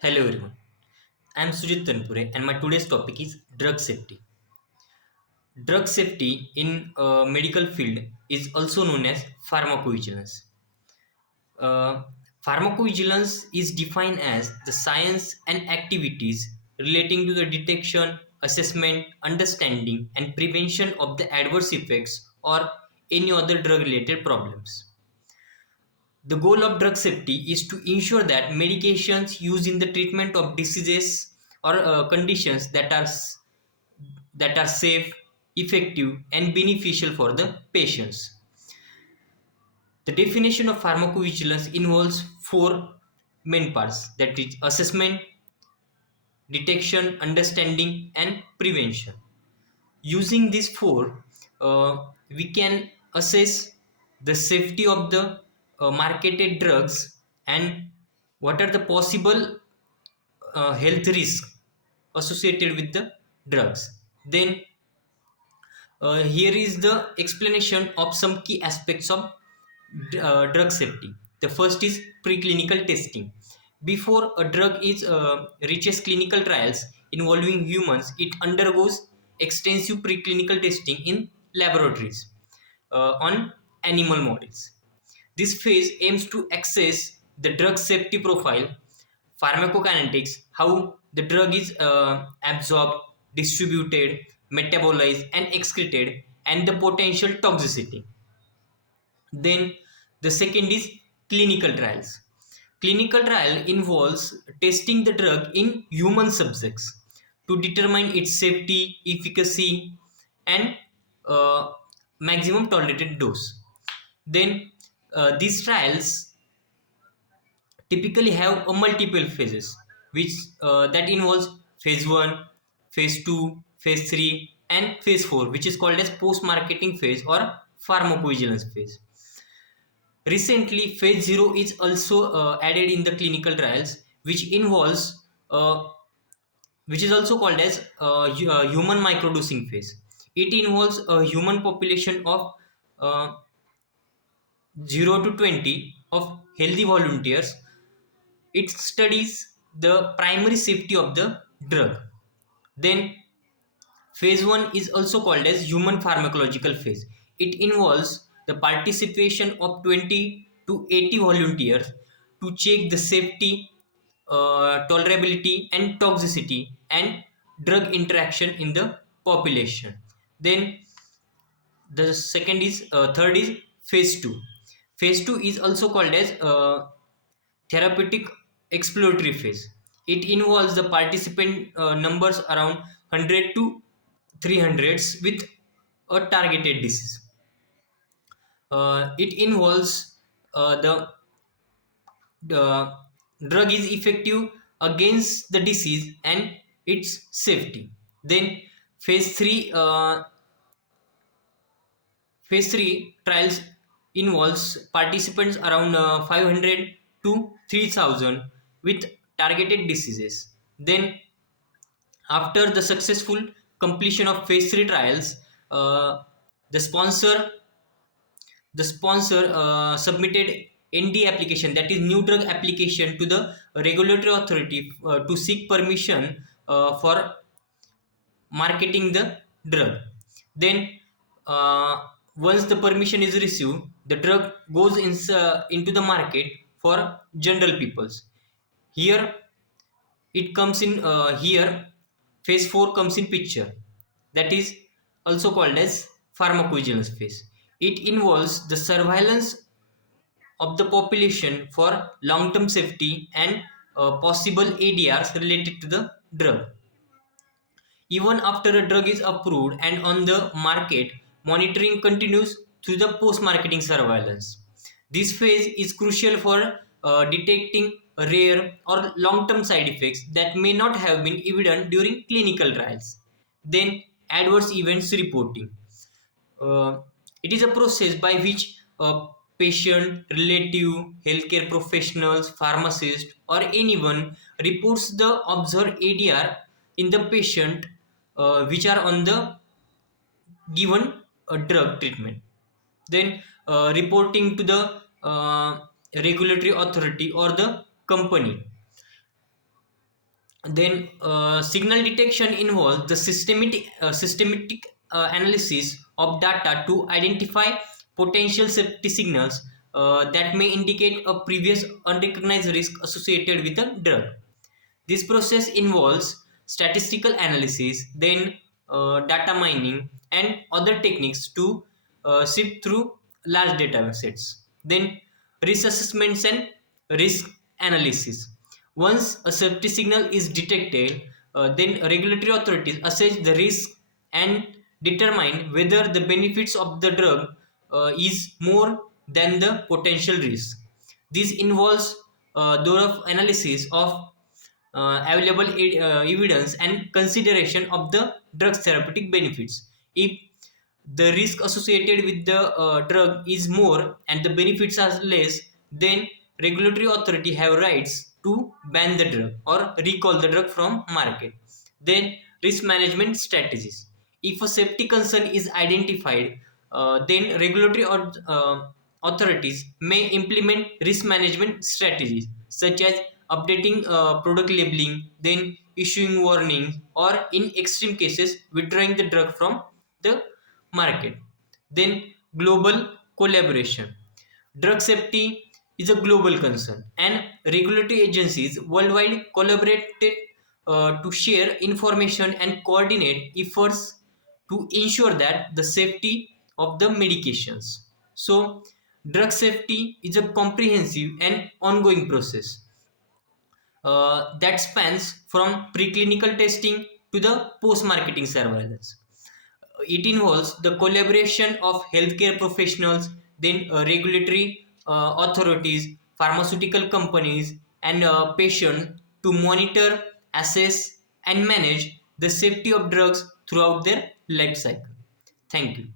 Hello everyone, I am Sujit Tanpure and my today's topic is drug safety. Drug safety in medical field is also known as pharmacovigilance. Uh, Pharmacovigilance is defined as the science and activities relating to the detection, assessment, understanding and prevention of the adverse effects or any other drug related problems. The goal of drug safety is to ensure that medications used in the treatment of diseases or conditions that are safe, effective, and beneficial for the patients. The definition of pharmacovigilance involves four main parts, that is assessment, detection, understanding, and prevention. Using these four, we can assess the safety of the marketed drugs and what are the possible health risks associated with the drugs. Then here is the explanation of some key aspects of drug safety. The first is preclinical testing. Before a drug is reaches clinical trials involving humans, it undergoes extensive preclinical testing in laboratories on animal models. This phase aims to assess the drug safety profile, pharmacokinetics, how the drug is absorbed, distributed, metabolized, and excreted, and the potential toxicity. Then the second is clinical trials. Clinical trial involves testing the drug in human subjects to determine its safety, efficacy, and uh, maximum tolerated dose. Then these trials typically have a multiple phases, which that involves phase 1, phase 2, phase 3, and phase 4, which is called as post marketing phase or pharmacovigilance phase. Recently, phase 0 is also added in the clinical trials, which involves which is also called as human microdosing phase. It involves a human population of uh, 0 to 20 of healthy volunteers. It studies the primary safety of the drug. Then phase 1 is also called as human pharmacological phase. It involves the participation of 20 to 80 volunteers to check the safety, tolerability, and toxicity and drug interaction in the population. Then the second is third is phase 2. Phase 2 is also called as therapeutic exploratory phase. It involves the participant numbers around 100 to 300s with a targeted disease. It involves the drug is effective against the disease and its safety. Then phase 3 phase 3 trials involves participants around 500 to 3000 with targeted diseases. Then after the successful completion of phase 3 trials, uh, the sponsor submitted ND application, that is new drug application, to the regulatory authority to seek permission for marketing the drug. Then once the permission is received, the drug goes into the market for general peoples. Here it comes in here phase 4 comes in picture, that is also called as pharmacovigilance phase. It involves the surveillance of the population for long term safety and possible ADRs related to the drug. Even after a drug is approved and on the market, monitoring continues through the post marketing surveillance. This phase is crucial for detecting rare or long term side effects that may not have been evident during clinical trials. Then, adverse events reporting. It is a process by which a patient, relative, healthcare professionals, pharmacist, or anyone reports the observed ADR in the patient which are on the given drug treatment. Then reporting to the regulatory authority or the company. Then signal detection involves the systematic analysis of data to identify potential safety signals that may indicate a previous unrecognized risk associated with a drug. This process involves statistical analysis, then data mining, and other techniques to sift through large data sets. Then risk assessments and risk analysis. Once a safety signal is detected, then regulatory authorities assess the risk and determine whether the benefits of the drug is more than the potential risk. This involves thorough analysis of available evidence and consideration of the drug's therapeutic benefits. If the risk associated with the drug is more and the benefits are less, then regulatory authority have rights to ban the drug or recall the drug from market. Then risk management strategies. If a safety concern is identified, then regulatory authorities may implement risk management strategies such as updating product labeling, then issuing warnings, or in extreme cases withdrawing the drug from the market. Then global collaboration. Drug safety is a global concern, and regulatory agencies worldwide collaborated to share information and coordinate efforts to ensure that the safety of the medications. So, drug safety is a comprehensive and ongoing process that spans from preclinical testing to the post-marketing surveillance. It involves the collaboration of healthcare professionals, then regulatory authorities, pharmaceutical companies, and patients to monitor, assess, and manage the safety of drugs throughout their life cycle. Thank you.